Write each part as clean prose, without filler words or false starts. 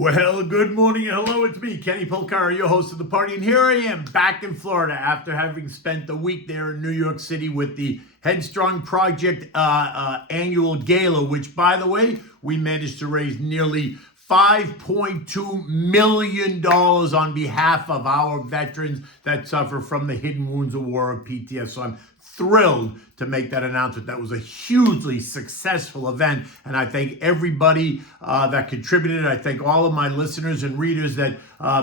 Well, good morning and hello. It's me, Kenny Polcara, your host of the party. And here I am back in Florida after having spent a week there in New York City with the Headstrong Project annual gala, which, by the way, we managed to raise nearly $5.2 million on behalf of our veterans that suffer from the hidden wounds of war of PTSD. So I'm thrilled to make that announcement. That was a hugely successful event, and I thank everybody that contributed. I thank all of my listeners and readers that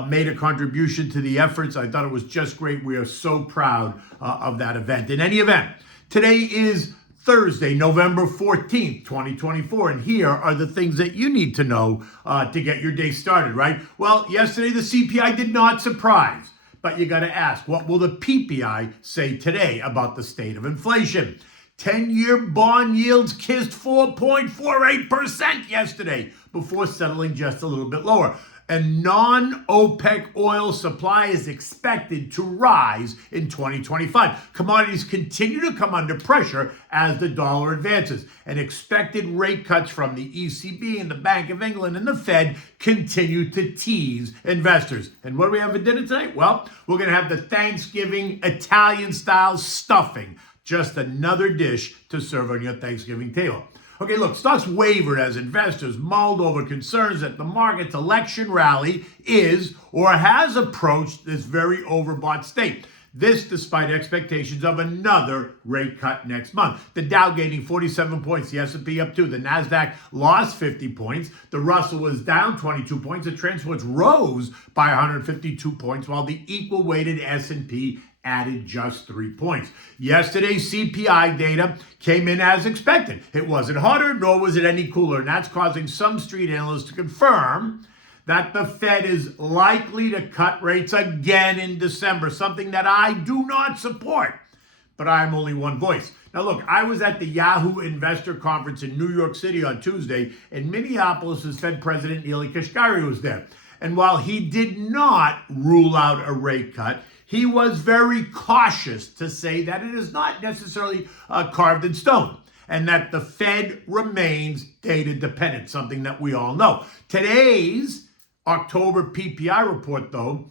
made a contribution to the efforts. I thought it was just great. We are so proud of that event. In any event, today is Thursday, November 14th, 2024, and here are the things that you need to know to get your day started, right? Well, yesterday the CPI did not surprise, but you got to ask, what will the PPI say today about the state of inflation? 10-year bond yields kissed 4.48% yesterday before settling just a little bit lower. And non-OPEC oil supply is expected to rise in 2025. Commodities continue to come under pressure as the dollar advances. And expected rate cuts from the ECB and the Bank of England and the Fed continue to tease investors. And what do we have for dinner tonight? Well, we're going to have the Thanksgiving Italian-style stuffing. Just another dish to serve on your Thanksgiving table. Okay, look, stocks wavered as investors mulled over concerns that the market's election rally is or has approached this very overbought state. This despite expectations of another rate cut next month. The Dow gaining 47 points, the S&P up 2, the Nasdaq lost 50 points, the Russell was down 22 points, the transports rose by 152 points, while the equal-weighted S&P added just 3 points. Yesterday's CPI data came in as expected. It wasn't hotter, nor was it any cooler, and that's causing some street analysts to confirm that the Fed is likely to cut rates again in December, something that I do not support, but I'm only one voice. Now look, I was at the Yahoo Investor Conference in New York City on Tuesday, and Minneapolis' Fed President Neel Kashkari was there. And while he did not rule out a rate cut, he was very cautious to say that it is not necessarily carved in stone and that the Fed remains data dependent, something that we all know. Today's October PPI report, though,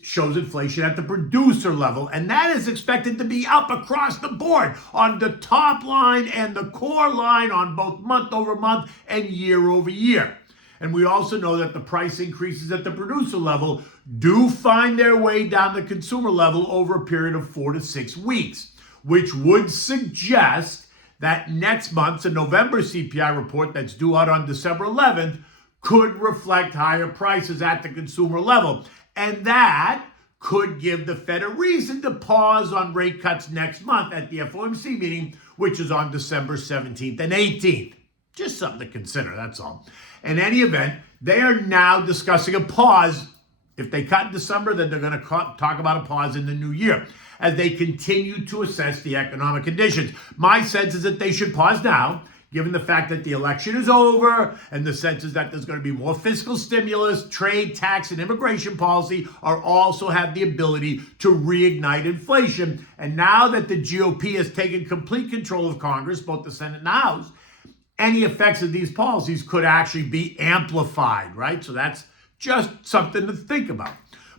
shows inflation at the producer level, and that is expected to be up across the board on the top line and the core line on both month over month and year over year. And we also know that the price increases at the producer level do find their way down the consumer level over a period of 4 to 6 weeks, which would suggest that next month's, the November CPI report that's due out on December 11th, could reflect higher prices at the consumer level. And that could give the Fed a reason to pause on rate cuts next month at the FOMC meeting, which is on December 17th and 18th. Just something to consider, that's all. In any event, they are now discussing a pause. If they cut in December, then they're going to talk about a pause in the new year as they continue to assess the economic conditions. My sense is that they should pause now, given the fact that the election is over, and the sense is that there's going to be more fiscal stimulus, trade, tax, and immigration policy are also have the ability to reignite inflation. And now that the GOP has taken complete control of Congress, both the Senate and the House, any effects of these policies could actually be amplified, right? So that's just something to think about.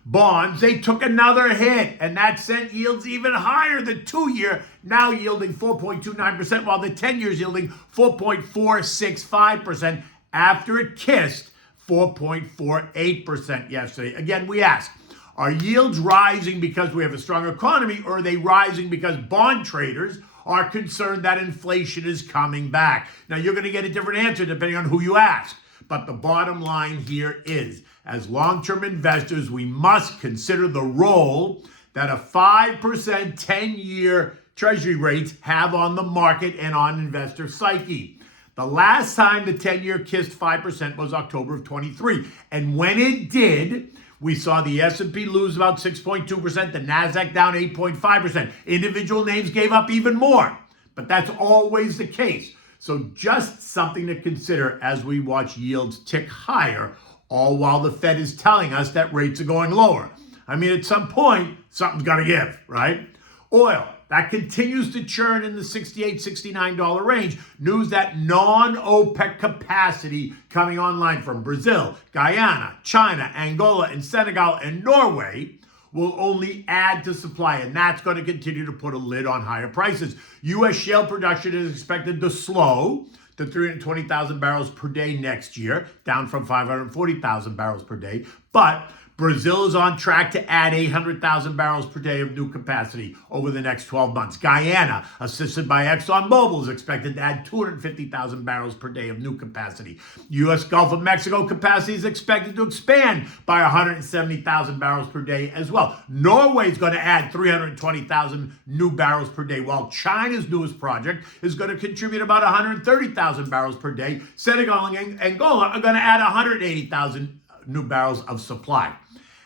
Bonds, they took another hit, and that sent yields even higher. The 2-year now yielding 4.29%, while the 10 years yielding 4.465% after it kissed 4.48% yesterday. Again, we ask, are yields rising because we have a strong economy, or are they rising because bond traders are concerned that inflation is coming back? Now, you're going to get a different answer depending on who you ask. But the bottom line here is, as long-term investors, we must consider the role that a 5% 10-year treasury rates have on the market and on investor psyche. The last time the 10-year kissed 5% was October of 23. And when it did, we saw the S&P lose about 6.2%, the Nasdaq down 8.5%. Individual names gave up even more, but that's always the case. So just something to consider as we watch yields tick higher, all while the Fed is telling us that rates are going lower. I mean, at some point, something's got to give, right? Oil, that continues to churn in the $68, $69 range. News that non-OPEC capacity coming online from Brazil, Guyana, China, Angola, and Senegal, and Norway will only add to supply, and that's going to continue to put a lid on higher prices. U.S. shale production is expected to slow to 320,000 barrels per day next year, down from 540,000 barrels per day. But Brazil is on track to add 800,000 barrels per day of new capacity over the next 12 months. Guyana, assisted by ExxonMobil, is expected to add 250,000 barrels per day of new capacity. U.S. Gulf of Mexico capacity is expected to expand by 170,000 barrels per day as well. Norway is going to add 320,000 new barrels per day, while China's newest project is going to contribute about 130,000 barrels per day. Senegal and Angola are going to add 180,000 new barrels of supply.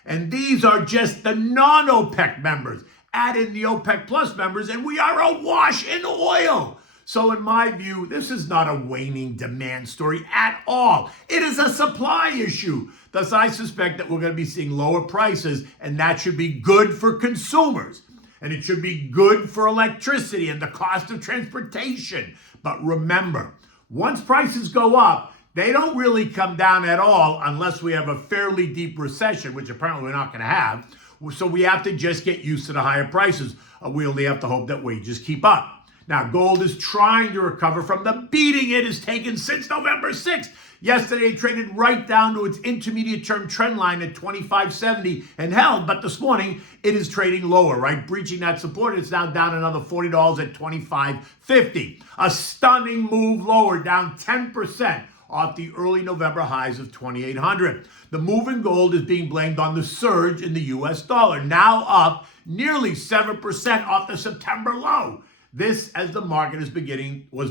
And these are just the non-OPEC members. Add in the OPEC Plus members, and we are awash in oil. So in my view, this is not a waning demand story at all. It is a supply issue. Thus, I suspect that we're going to be seeing lower prices, and that should be good for consumers. And it should be good for electricity and the cost of transportation. But remember, once prices go up, they don't really come down at all unless we have a fairly deep recession, which apparently we're not going to have. So we have to just get used to the higher prices. We only have to hope that wages keep up. Now, gold is trying to recover from the beating it has taken since November 6th. Yesterday, it traded right down to its intermediate-term trend line at 25.70 and held, but this morning, it is trading lower, right? Breaching that support, it's now down another $40 at 25.50. A stunning move lower, down 10%. Off the early November highs of 2,800. The move in gold is being blamed on the surge in the U.S. dollar, now up nearly 7% off the September low. This as the market was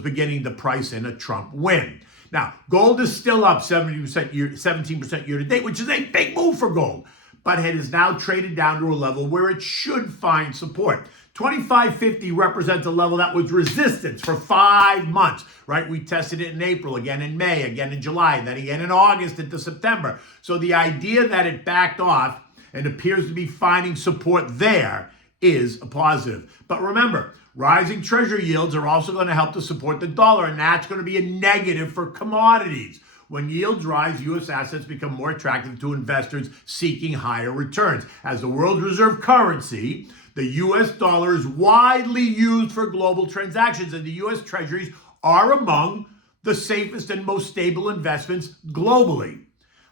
beginning to price in a Trump win. Now, gold is still up 17% year to date, which is a big move for gold, but it has now traded down to a level where it should find support. 25.50 represents a level that was resistance for 5 months, right? We tested it in April, again in May, again in July, and then again in August into September. So the idea that it backed off and appears to be finding support there is a positive. But remember, rising treasury yields are also going to help to support the dollar, and that's going to be a negative for commodities. When yields rise, U.S. assets become more attractive to investors seeking higher returns. As the world's reserve currency, the U.S. dollar is widely used for global transactions, and the U.S. treasuries are among the safest and most stable investments globally.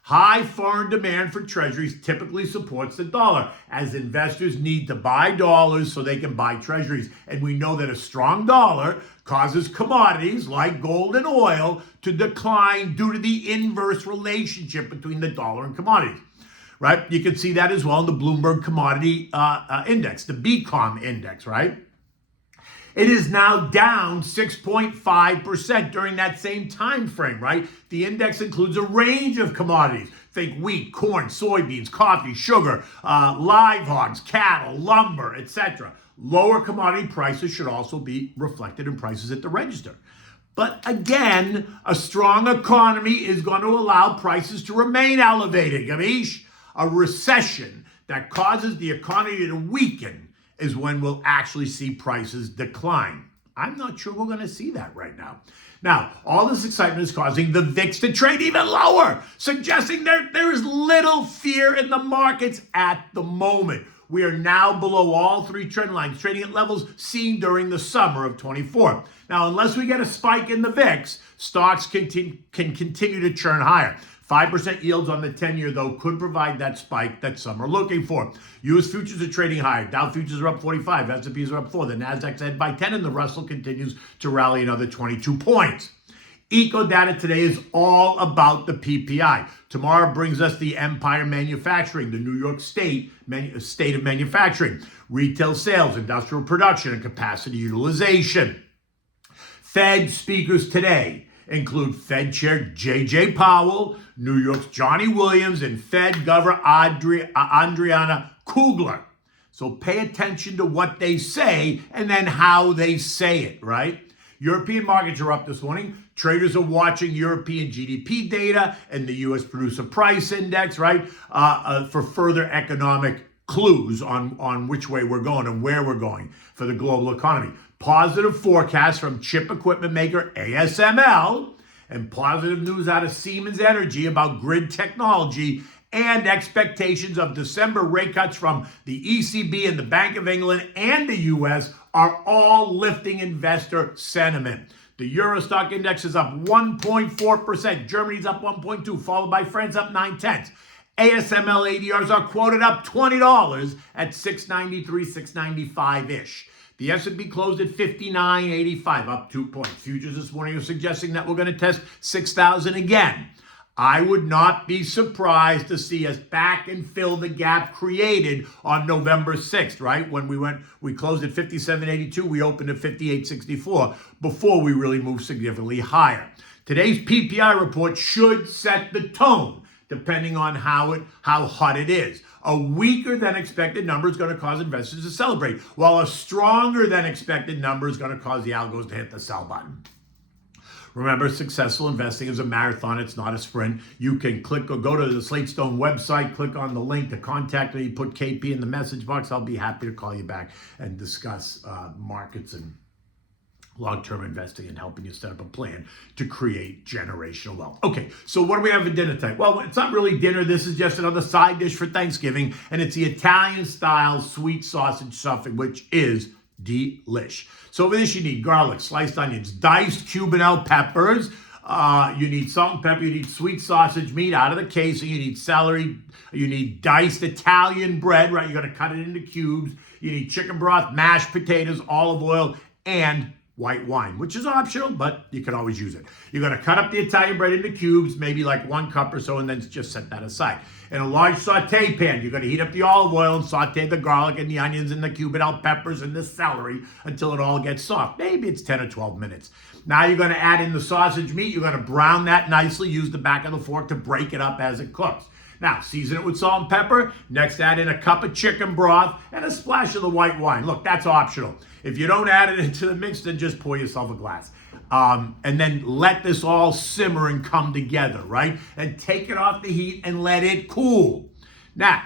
High foreign demand for treasuries typically supports the dollar, as investors need to buy dollars so they can buy treasuries. And we know that a strong dollar causes commodities like gold and oil to decline due to the inverse relationship between the dollar and commodities. Right? You can see that as well in the Bloomberg Commodity Index, the BCOM index, right? It is now down 6.5% during that same time frame, right? The index includes a range of commodities. Think wheat, corn, soybeans, coffee, sugar, live hogs, cattle, lumber, etc. Lower commodity prices should also be reflected in prices at the register. But again, a strong economy is going to allow prices to remain elevated. Ganesh, a recession that causes the economy to weaken is when we'll actually see prices decline. I'm not sure we're going to see that right now. Now, all this excitement is causing the VIX to trade even lower, suggesting there is little fear in the markets at the moment. We are now below all three trend lines, trading at levels seen during the summer of 24. Now, unless we get a spike in the VIX, stocks can continue to churn higher. 5% yields on the 10-year, though, could provide that spike that some are looking for. U.S. futures are trading higher. Dow futures are up 45. S&Ps are up 4. The Nasdaq's ahead by 10, and the Russell continues to rally another 22 points. Eco data today is all about the PPI. Tomorrow brings us the Empire Manufacturing, the New York State of Manufacturing, retail sales, industrial production, and capacity utilization. Fed speakers today include Fed Chair J.J. Powell, New York's Johnny Williams, and Fed Governor Adriana Kugler. So pay attention to what they say and then how they say it, right? European markets are up this morning. Traders are watching European GDP data and the U.S. Producer Price Index, right, for further economic clues on which way we're going and where we're going for the global economy. Positive forecast from chip equipment maker ASML, and positive news out of Siemens Energy about grid technology, and expectations of December rate cuts from the ECB and the Bank of England and the US are all lifting investor sentiment. The Euro stock index is up 1.4%. Germany's up 1.2%, followed by France up 0.9%. ASML ADRs are quoted up $20 at 693, 695-ish. The S&P closed at 59.85, up 2 points. Futures this morning are suggesting that we're going to test 6,000 again. I would not be surprised to see us back and fill the gap created on November 6th, right? When we closed at 57.82, we opened at 58.64 before we really moved significantly higher. Today's PPI report should set the tone, depending on how hot it is. A weaker than expected number is going to cause investors to celebrate, while a stronger than expected number is going to cause the algos to hit the sell button. Remember, successful investing is a marathon. It's not a sprint. You can click or go to the Slate Stone website, click on the link to contact me, put KP in the message box. I'll be happy to call you back and discuss markets and long-term investing and helping you set up a plan to create generational wealth. Okay, so what do we have for dinner tonight? Well, it's not really dinner. This is just another side dish for Thanksgiving, and it's the Italian-style sweet sausage stuffing, which is delish. So for this, you need garlic, sliced onions, diced Cubanelle peppers. You need salt and pepper. You need sweet sausage meat out of the casing. You need celery. You need diced Italian bread, right? You're going to cut it into cubes. You need chicken broth, mashed potatoes, olive oil, and white wine, which is optional, but you can always use it. You're going to cut up the Italian bread into cubes, maybe like 1 cup or so, and then just set that aside. In a large saute pan, you're going to heat up the olive oil and saute the garlic and the onions and the Cubanelle peppers and the celery until it all gets soft. Maybe it's 10 or 12 minutes. Now you're going to add in the sausage meat. You're going to brown that nicely. Use the back of the fork to break it up as it cooks. Now, season it with salt and pepper. Next, add in a cup of chicken broth and a splash of the white wine. Look, that's optional. If you don't add it into the mix, then just pour yourself a glass. And then let this all simmer and come together, right? And take it off the heat and let it cool. Now,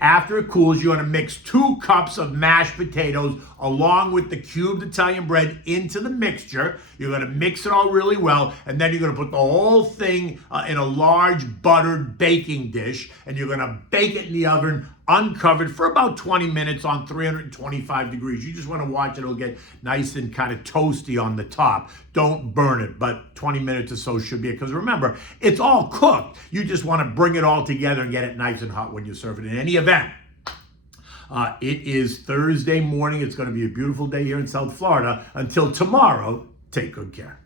after it cools, you're going to mix 2 cups of mashed potatoes along with the cubed Italian bread into the mixture. You're going to mix it all really well, and then you're going to put the whole thing in a large buttered baking dish, and you're going to bake it in the oven uncovered for about 20 minutes on 325 degrees. You just want to watch it. It'll get nice and kind of toasty on the top. Don't burn it, but 20 minutes or so should be it. Because remember, it's all cooked. You just want to bring it all together and get it nice and hot when you serve it in any event. It is Thursday morning. It's going to be a beautiful day here in South Florida. Until tomorrow, take good care.